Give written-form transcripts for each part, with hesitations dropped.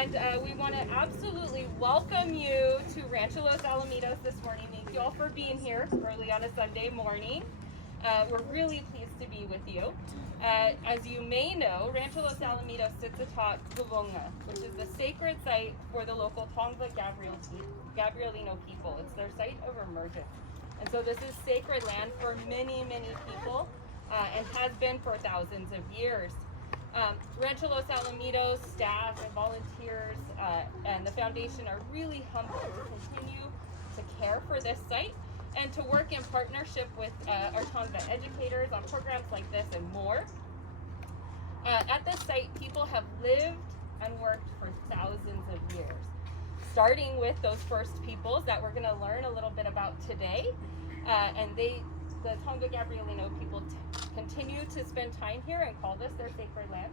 And we want to absolutely welcome you to Rancho Los Alamitos this morning. Thank you all for being here early on a Sunday morning. We're really pleased to be with you. As you may know, Rancho Los Alamitos sits atop Tongva, which is the sacred site for the local Tongva Gabrielino people. It's their site of emergence. And so this is sacred land for many, many people and has been for thousands of years. Rancho Los Alamitos staff and volunteers and the foundation are really humbled to continue to care for this site and to work in partnership with our Tongva educators on programs like this and more. At this site, people have lived and worked for thousands of years, starting with those first peoples that we're going to learn a little bit about today. And the Tongva Gabrielino people continue to spend time here and call this their sacred land.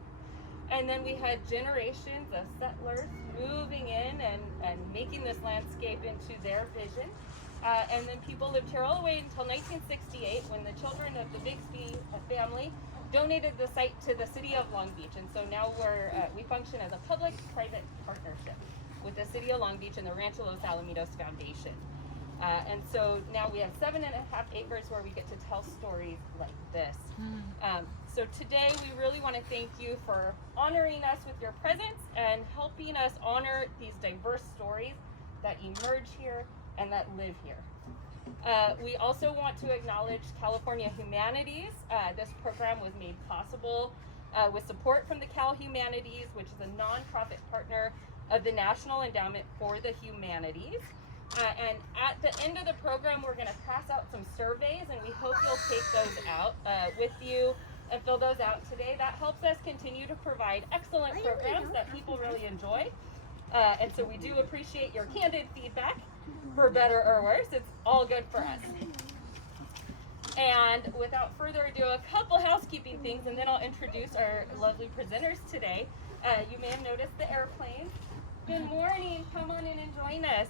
And then we had generations of settlers moving in and making this landscape into their vision. And then people lived here all the way until 1968 when the children of the Bixby family donated the site to the city of Long Beach. And so now we function as a public-private partnership with the city of Long Beach and the Rancho Los Alamitos Foundation. And so now we have 7.5 acres where we get to tell stories like this. So today we really want to thank you for honoring us with your presence and helping us honor these diverse stories that emerge here and that live here. We also want to acknowledge California Humanities. This program was made possible with support from the Cal Humanities, which is a nonprofit partner of the National Endowment for the Humanities. And at the end of the program, we're going to pass out some surveys, and we hope you'll take those out with you and fill those out today. That helps us continue to provide excellent programs that people really enjoy. And so we do appreciate your candid feedback, for better or worse. It's all good for us. And without further ado, a couple housekeeping things, and then I'll introduce our lovely presenters today. You may have noticed the airplanes. Good morning. Come on in and join us.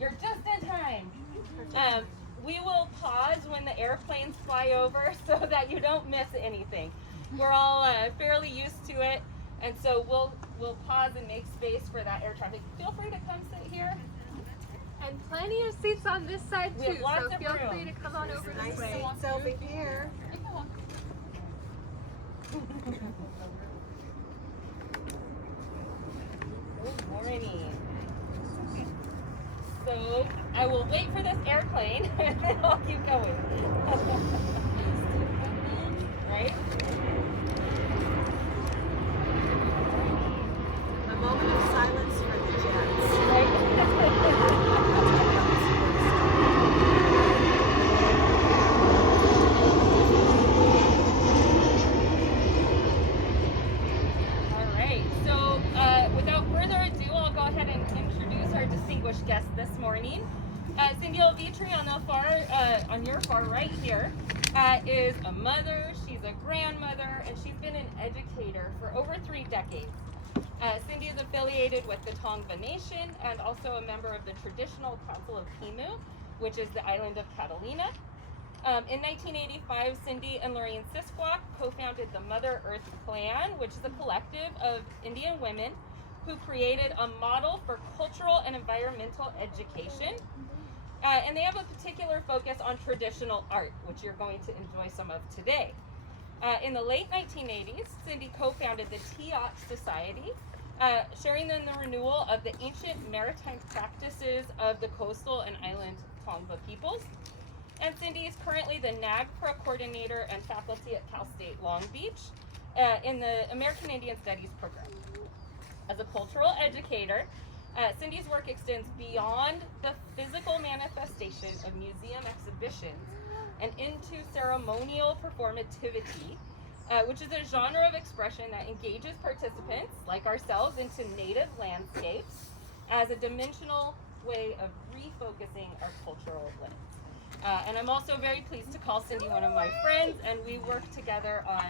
You're just in time. We will pause when the airplanes fly over so that you don't miss anything. We're all fairly used to it, and so we'll pause and make space for that air traffic. Feel free to come sit here. And plenty of seats on this side too, so feel room. free to come on over this way. Seats over here. Good morning. So I will wait for this airplane and then I'll keep going. Right? A moment of silence for the jets. All right. So without further ado, I'll go ahead and introduce our distinguished guest this morning. Cindi Alvitre on your far right here is a mother, she's a grandmother, and she's been an educator for over 3 decades. Cindi is affiliated with the Tongva Nation and also a member of the Traditional Council of Pimu, which is the island of Catalina. In 1985, Cindi and Lorraine Sisquak co-founded the Mother Earth Clan, which is a collective of Indian women who created a model for cultural and environmental education. And they have a particular focus on traditional art, which you're going to enjoy some of today. In the late 1980s, Cindi co-founded the Tiat Society, sharing in the renewal of the ancient maritime practices of the coastal and island Tongva peoples. And Cindi is currently the NAGPRA coordinator and faculty at Cal State Long Beach in the American Indian Studies program. As a cultural educator, Cindi's work extends beyond the physical manifestation of museum exhibitions and into ceremonial performativity, which is a genre of expression that engages participants, like ourselves, into native landscapes as a dimensional way of refocusing our cultural lens. And I'm also very pleased to call Cindi one of my friends, and we work together on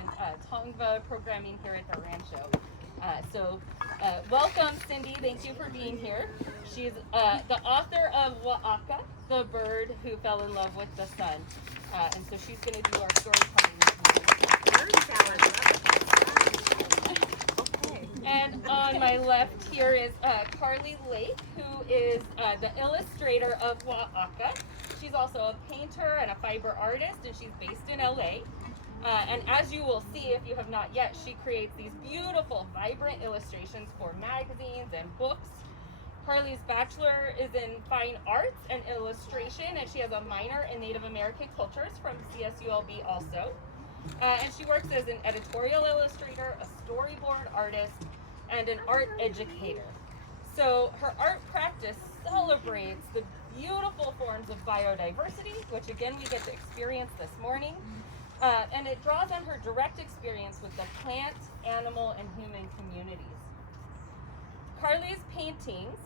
Tongva programming here at the Rancho. Welcome, Cindi. Thank you for being here. She's the author of Waa'aka, the bird who fell in love with the sun. And so she's going to do our storytelling this morning. Bird shower. Okay. And on my left here is Carly Lake, who is the illustrator of Waa'aka. She's also a painter and a fiber artist, and she's based in LA. And as you will see, if you have not yet, she creates these beautiful, vibrant illustrations for magazines and books. Carly's bachelor is in fine arts and illustration, and she has a minor in Native American cultures from CSULB also. And she works as an editorial illustrator, a storyboard artist, and an art educator. So her art practice celebrates the beautiful forms of biodiversity, which again we get to experience this morning. And it draws on her direct experience with the plant, animal, and human communities. Carly's paintings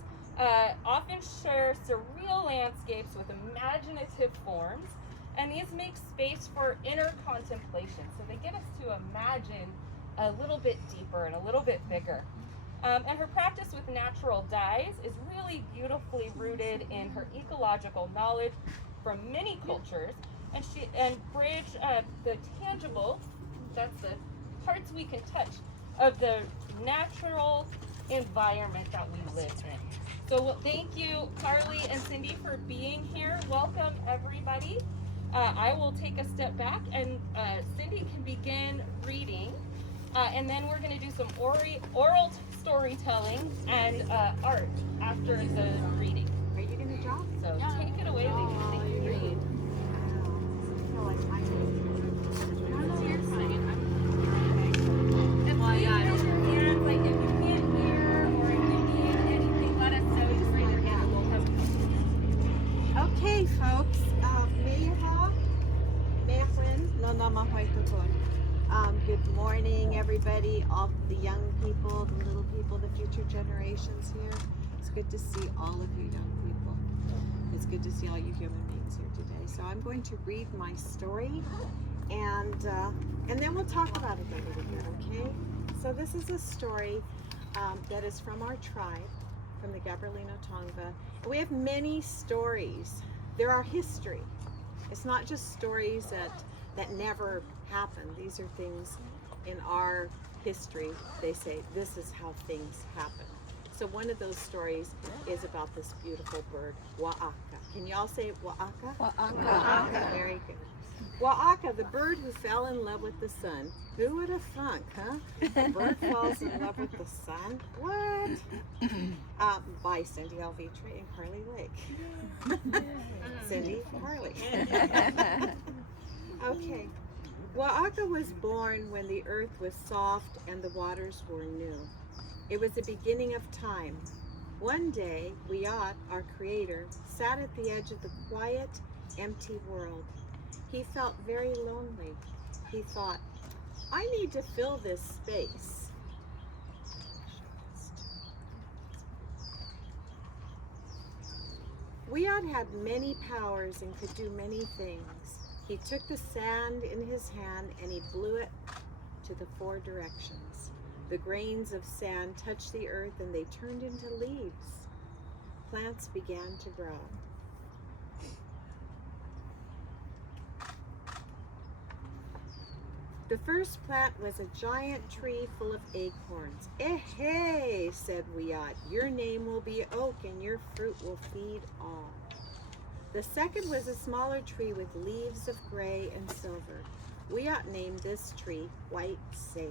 often share surreal landscapes with imaginative forms, and these make space for inner contemplation. So they get us to imagine a little bit deeper and a little bit bigger. And her practice with natural dyes is really beautifully rooted in her ecological knowledge from many cultures, and bridge the tangible, that's the parts we can touch, of the natural environment that we live in. So thank you, Carly and Cindy, for being here. Welcome, everybody. I will take a step back, and Cindy can begin reading, and then we're going to do some oral storytelling and art after the reading. Are you going to draw? So take it away, ladies. Thank you. Read. Okay, folks. Good morning, everybody, all the young people, the little people, the future generations here. It's good to see all of you young people. It's good to see all you human beings here today. So I'm going to read my story, and then we'll talk about it a little bit, okay? So this is a story that is from our tribe, from the Gabrielino Tongva. And we have many stories. They're our history. It's not just stories that never happened. These are things in our history. They say this is how things happen. So one of those stories is about this beautiful bird, Waa'aka. Can y'all say Waa'aka? Waa'aka. Very good. Waa'aka, the bird who fell in love with the sun. Who would have thunk, huh? A bird falls in love with the sun? What? By Cindi Alvitre and Carly Lake. Cindy, Carly. Okay. Waa'aka was born when the earth was soft and the waters were new. It was the beginning of time. One day, Waa'aka, our creator, sat at the edge of the quiet, empty world. He felt very lonely. He thought, I need to fill this space. Waa'aka had many powers and could do many things. He took the sand in his hand and he blew it to the four directions. The grains of sand touched the earth and they turned into leaves. Plants began to grow. The first plant was a giant tree full of acorns. Hey, said Waa'aka, your name will be oak and your fruit will feed all. The second was a smaller tree with leaves of gray and silver. Waa'aka named this tree White Sage.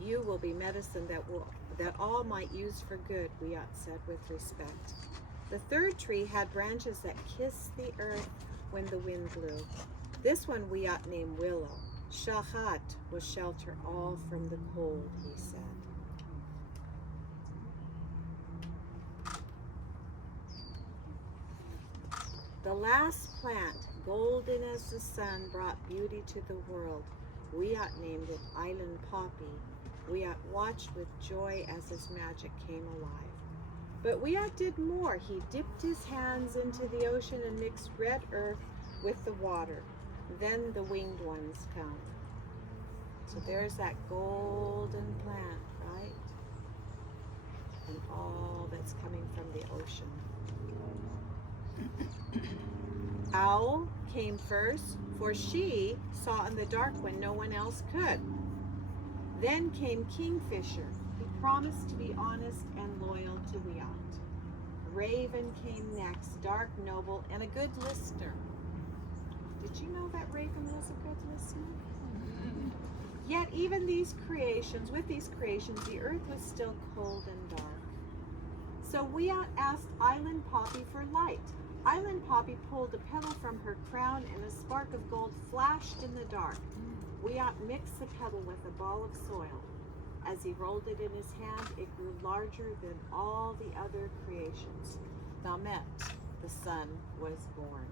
You will be medicine that all might use for good, Waa'aka said with respect. The third tree had branches that kissed the earth when the wind blew. This one Waa'aka named Willow. Shahat will shelter all from the cold, he said. The last plant, golden as the sun, brought beauty to the world. Waa'aka named it Island Poppy. Waa'aka watched with joy as his magic came alive. But Waa'aka did more. He dipped his hands into the ocean and mixed red earth with the water. Then the winged ones come. So there's that golden plant, right? And all that's coming from the ocean. Owl came first, for she saw in the dark when no one else could. Then came Kingfisher. He promised to be honest and loyal to Waa'aka. Raven came next, dark, noble, and a good listener. Did you know that Raven was a good listener? Yet even with these creations, the earth was still cold and dark. So Waa'aka asked Island Poppy for light. Island Poppy pulled a petal from her crown and a spark of gold flashed in the dark. Waa'aka mixed the pebble with a ball of soil. As he rolled it in his hand, it grew larger than all the other creations. Tamet, the sun, was born.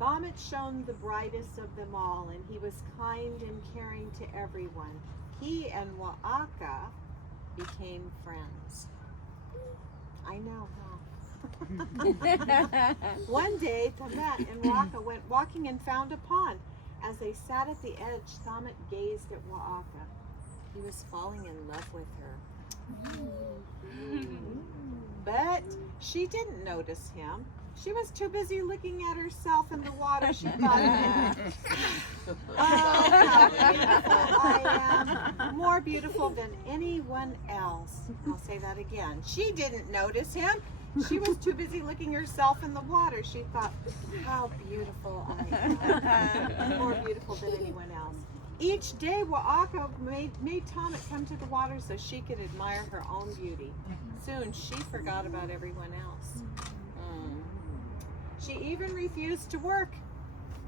Tamet shone the brightest of them all, and he was kind and caring to everyone. He and Waa'aka became friends. I know, huh? One day, Tamet and Waa'aka went walking and found a pond. As they sat at the edge, Tamet gazed at Waa'aka. He was falling in love with her. But she didn't notice him. She was too busy looking at herself in the water. She thought, oh, how beautiful I am. More beautiful than anyone else. I'll say that again. She didn't notice him. She was too busy looking herself in the water. She thought, how beautiful I am. More beautiful than anyone else. Each day, Waa'aka made Tamet come to the water so she could admire her own beauty. Soon, she forgot about everyone else. She even refused to work.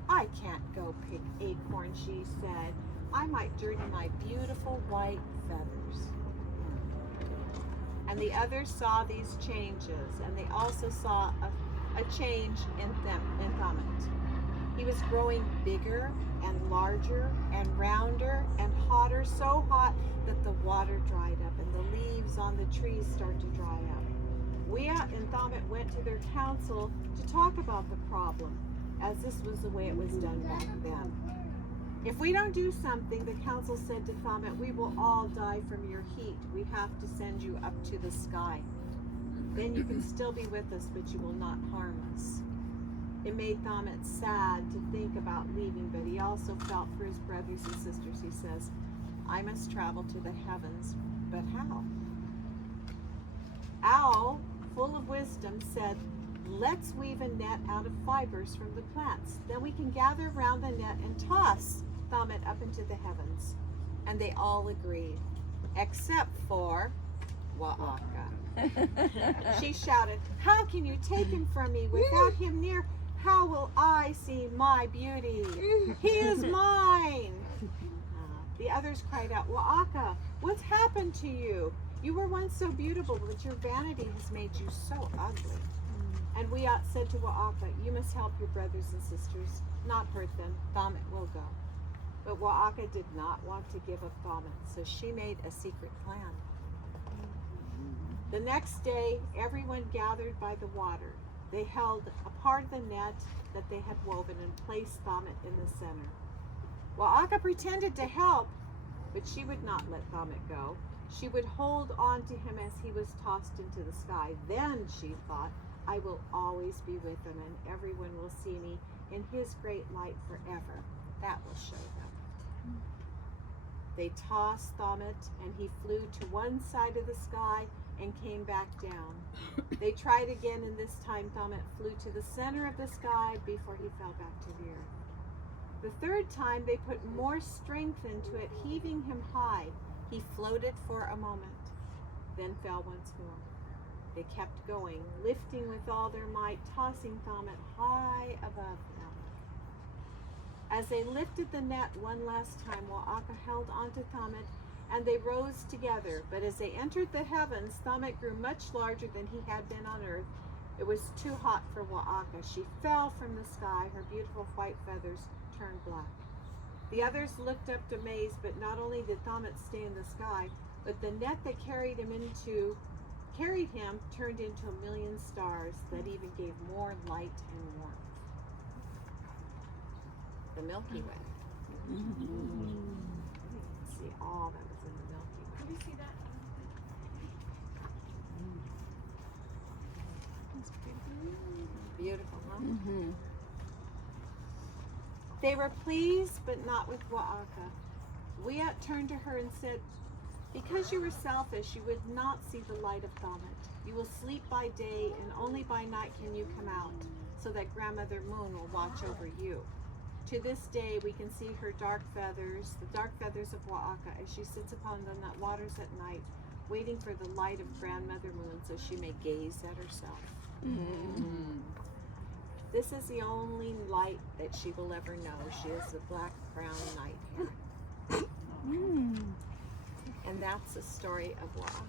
I can't go pick acorns, she said. I might dirty my beautiful white feathers. And the others saw these changes, and they also saw a change in Tamet. He was growing bigger and larger and rounder and hotter, so hot that the water dried up and the leaves on the trees started to dry up. Waa'aka and Tamet went to their council to talk about the problem, as this was the way it was done back then. If we don't do something, the council said to Tamet, we will all die from your heat. We have to send you up to the sky. Then you can still be with us, but you will not harm us. It made Tamet sad to think about leaving, but he also felt for his brothers and sisters. He says, I must travel to the heavens, but how? Owl, full of wisdom, said, let's weave a net out of fibers from the plants. Then we can gather around the net and toss Tamet up into the heavens. And they all agreed, except for Waa'aka. She shouted, how can you take him from me? Without him near, how will I see my beauty? He is mine. The others cried out, Waa'aka, what's happened to you? You were once so beautiful, but your vanity has made you so ugly. And Waa'aka said to Waa'aka, you must help your brothers and sisters, not hurt them. Tamet will go. But Waa'aka did not want to give up Tamet, so she made a secret plan. The next day, everyone gathered by the water. They held a part of the net that they had woven and placed Tamet in the center. Waa'aka pretended to help, but she would not let Tamet go. She would hold on to him as he was tossed into the sky. Then, she thought, I will always be with him, and everyone will see me in his great light forever. That will show them. They tossed Tamet, and he flew to one side of the sky and came back down. They tried again, and this time Tamet flew to the center of the sky before he fell back to the earth. The third time, they put more strength into it, heaving him high. He floated for a moment, then fell once more. They kept going, lifting with all their might, tossing Tamet high above them. As they lifted the net one last time, Waa'aka held onto Tamet, and they rose together. But as they entered the heavens, Tamet grew much larger than he had been on earth. It was too hot for Waa'aka. She fell from the sky. Her beautiful white feathers turned black. The others looked up amazed, but not only did Tamet stay in the sky, but the net that carried him turned into 1,000,000 stars that even gave more light and warmth. The Milky Way. You can see all that was in the Milky Way. Can you see that? Beautiful, huh? They were pleased, but not with Waa'aka. Waa'aka turned to her and said, "Because you were selfish, you would not see the light of Tamet. You will sleep by day, and only by night can you come out, so that Grandmother Moon will watch over you." To this day, we can see her dark feathers, the dark feathers of Waa'aka, as she sits upon the waters at night, waiting for the light of Grandmother Moon so she may gaze at herself. Mm-hmm. This is the only light that she will ever know. She is the black crown night here. And that's the story of Waa'aka.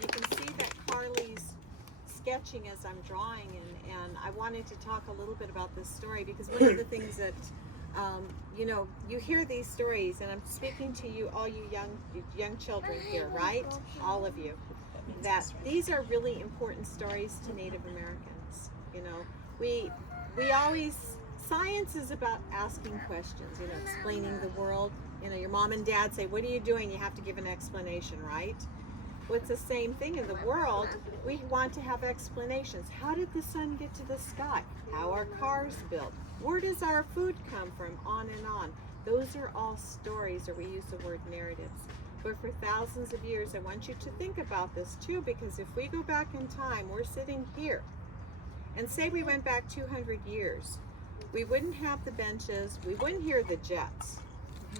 You can see that Carly's sketching as I'm drawing, and I wanted to talk a little bit about this story because one of the things that you know, you hear these stories, and I'm speaking to you, all you young children here, right? All of you. That these are really important stories to Native Americans. You know, we always, science is about asking questions, you know, explaining the world. You know, your mom and dad say, "What are you doing?" You have to give an explanation, right? Well, it's the same thing in the world. We want to have explanations. How did the sun get to the sky? How are cars built? Where does our food come from? On and on. Those are all stories, or we use the word narratives. But for thousands of years, I want you to think about this too, because if we go back in time, we're sitting here. And say we went back 200 years, we wouldn't have the benches, we wouldn't hear the jets.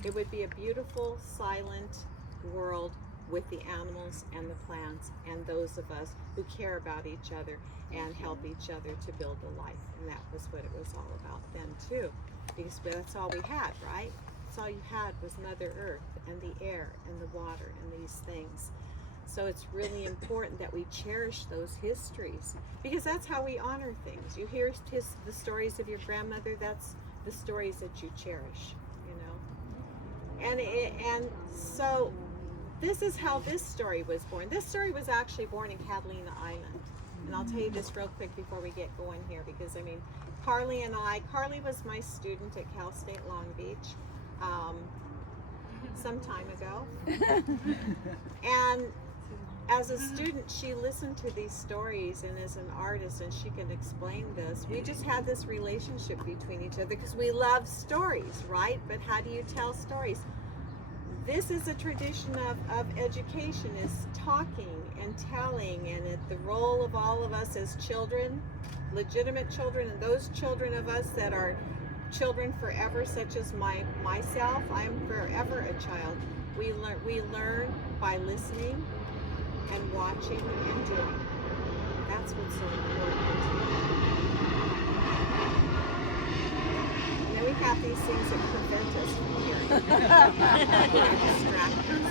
It would be a beautiful, silent world with the animals and the plants and those of us who care about each other and help each other to build a life. And that was what it was all about then too, because that's all we had, right? That's all you had was Mother Earth and the air and the water and these things. So it's really important that we cherish those histories, because that's how we honor things. You hear the stories of your grandmother, that's the stories that you cherish, you know. And so this is how this story was born. This story was actually born in Catalina Island. And I'll tell you this real quick before we get going here, because I mean, Carly was my student at Cal State Long Beach some time ago. And as a student, she listened to these stories, and as an artist, and she can explain this, we just had this relationship between each other because we love stories, right? But how do you tell stories? This is a tradition of education, is talking and telling, and the role of all of us as children, legitimate children, and those children of us that are children forever, such as myself, I'm forever a child. We learn by listening and watching and doing. That's what's so important. And then we have these things that prevent us from hearing. Distractions.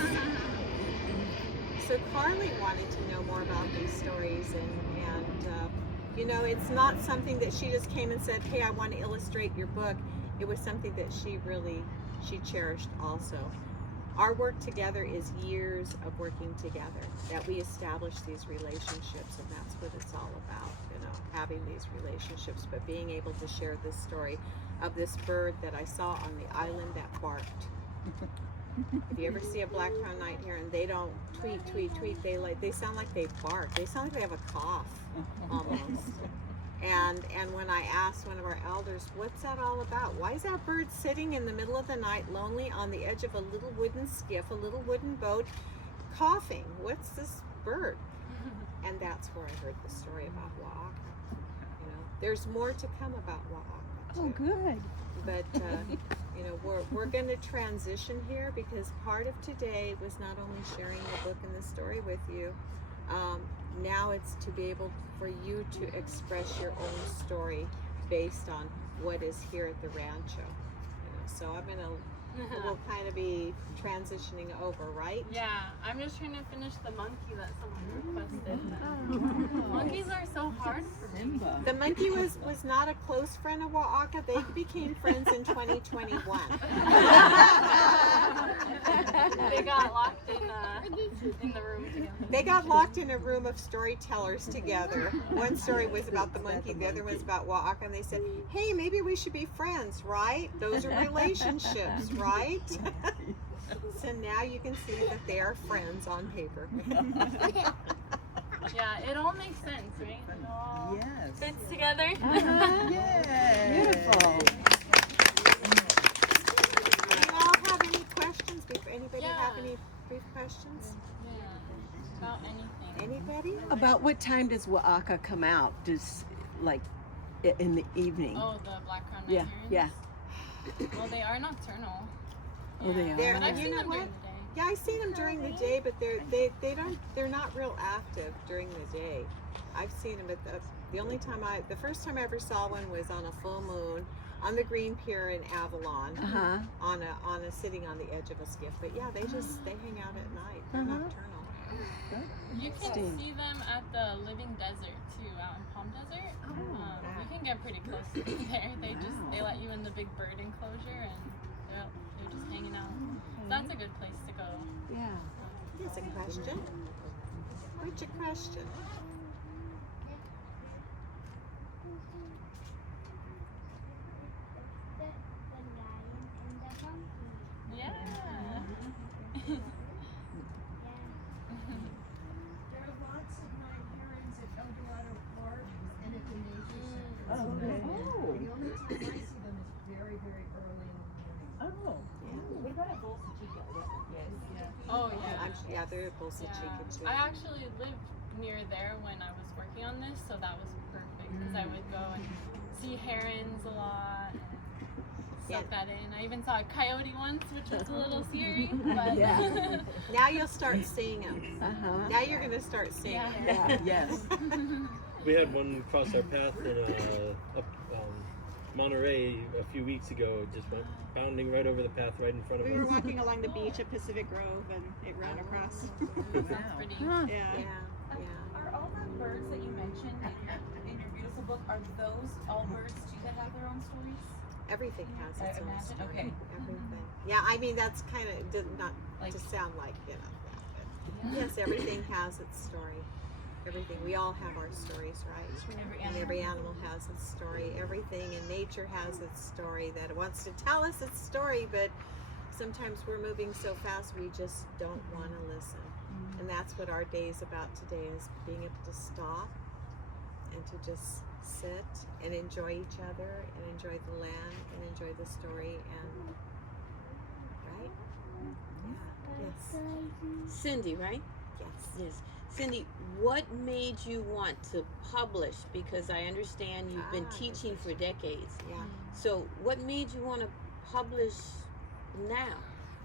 So Carly wanted to know more about these stories, and you know, it's not something that she just came and said, "Hey, I want to illustrate your book." It was something that she cherished also. Our work together is years of working together, that we establish these relationships, and that's what it's all about, you know, having these relationships, but being able to share this story of this bird that I saw on the island that barked. If you ever see a black crown night here and they don't tweet, they sound like they bark. They sound like they have a cough, almost. And when I asked one of our elders, "What's that all about? Why is that bird sitting in the middle of the night, lonely, on the edge of a little wooden skiff, a little wooden boat, coughing? What's this bird?" And that's where I heard the story about Waa'aka. You know, there's more to come about Waa'aka. Oh, good. But you know, we're going to transition here, because part of today was not only sharing the book and the story with you. Now it's to be able for you to express your own story based on what is here at the rancho. You know, so I'm gonna, we'll kind of be transitioning over, right? Yeah, I'm just trying to finish the monkey that someone requested. Monkeys are so hard for me. The monkey was not a close friend of Waa'aka. They became friends in 2021. They got locked in the room together. They got locked in a room of storytellers together. One story was about the monkey, the other was about Waa'aka, and they said, "Hey, maybe we should be friends, right? Those are relationships, right?" So now you can see that they are friends on paper. Yeah, it all makes sense, right? It all Yes. fits together. Yay. Beautiful. Do you all have any questions? Anybody have Yeah. any brief questions? Yeah. About anything. Anybody? About what time does Waa'aka come out? Does like in the evening? Oh, the black crown Yeah, night herons? yeah. Well, they are nocturnal. Oh, they are. But I've You seen know them during what? the day. Yeah, I've seen them during the day, but they're not real active during the day. I've seen them the first time I ever saw one was on a full moon on the Green Pier in Avalon, Uh-huh. on a sitting on the edge of a skiff. But yeah, they hang out at night. They're nocturnal. You can Interesting. see them at the Living Desert too, out in Palm Desert. You can get pretty close to them there. They let you in the big bird enclosure and they're just hanging out. So that's a good place to go. Yeah. Here's a question. What's your question? Yeah. There are lots of night herons at El Dorado Park and at the nature center. Oh, okay. Oh. The only time I see them is very, very early in the morning. Oh. Oh yeah. Yeah, they're at Bolsa Chica too. I actually lived near there when I was working on this, so that was perfect because I would go and see herons a lot and soak that in. I even saw a coyote once, which was a little scary, but Yeah. Now you'll start seeing them. Uh-huh. Now you're gonna start seeing them. Yeah. Yes. We had one cross our path in up Monterey a few weeks ago. Just went bounding right over the path right in front of We were us. walking along the beach at Pacific Grove and it ran across. that's pretty. Huh. Yeah. Are all the birds that you mentioned in your beautiful book, are those all birds too that have their own stories? Everything has I its own imagine. story. Okay. Everything. Yeah, I mean that's kind of not Like- to sound like that, but yes, everything has its story. Everything. We all have our stories, right? And every animal has its story. Everything in nature has its story that it wants to tell us its story, but sometimes we're moving so fast we just don't want to listen. And that's what our day is about today, is being able to stop and to just sit and enjoy each other and enjoy the land and enjoy the story and right? Yeah. Yes. Cindy, right? Yes. Yes. Cindy, what made you want to publish? Because I understand you've been teaching for decades. Yeah. So what made you want to publish now?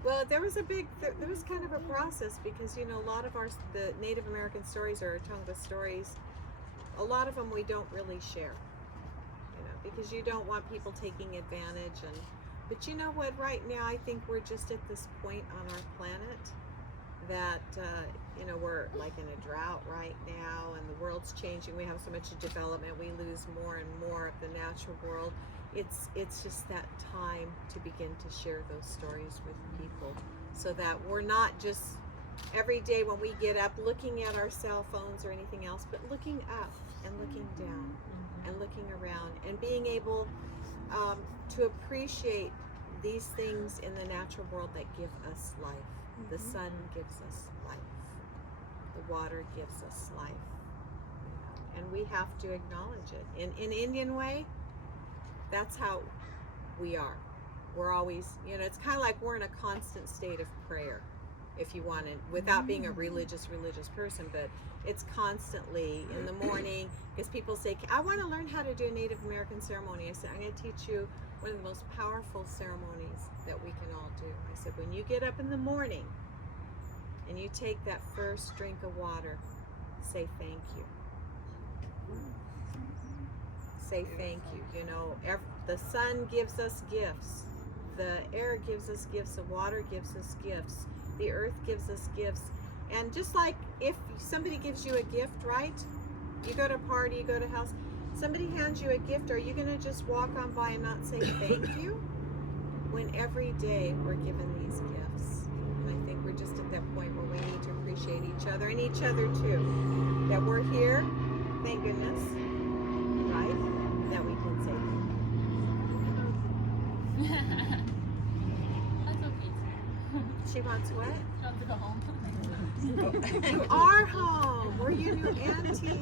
Well, there was kind of a process because, you know, a lot of the Native American stories or Tongva stories, a lot of them we don't really share, you know, because you don't want people taking advantage. But you know what, right now I think we're just at this point on our planet that, you know, we're like in a drought right now and the world's changing. We have so much development. We lose more and more of the natural world. It's just that time to begin to share those stories with people so that we're not just every day when we get up looking at our cell phones or anything else, but looking up and looking down and looking around and being able to appreciate these things in the natural world that give us life. The sun gives us life. The water gives us life. You know, and we have to acknowledge it. In Indian way, that's how we are. We're always, you know, it's kind of like we're in a constant state of prayer, if you want it, without being a religious person, but it's constantly in the morning, because people say, I want to learn how to do a Native American ceremony. I said, I'm going to teach you one of the most powerful ceremonies that we can all do. I said, when you get up in the morning and you take that first drink of water, say thank you. Say thank you. You know, the sun gives us gifts. The air gives us gifts. The water gives us gifts. The earth gives us gifts. And just like if somebody gives you a gift, right? You go to a party, you go to a house, somebody hands you a gift, are you going to just walk on by and not say thank you? When every day we're given these gifts. And I think we're just at that point where we need to appreciate each other and each other too. That we're here, thank goodness, right? That we can say That's okay too. she wants what? She wants to go home. You are home. We're your new auntie.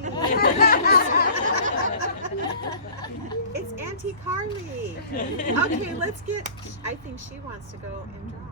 It's Auntie Carly. Okay, let's get. I think she wants to go and draw.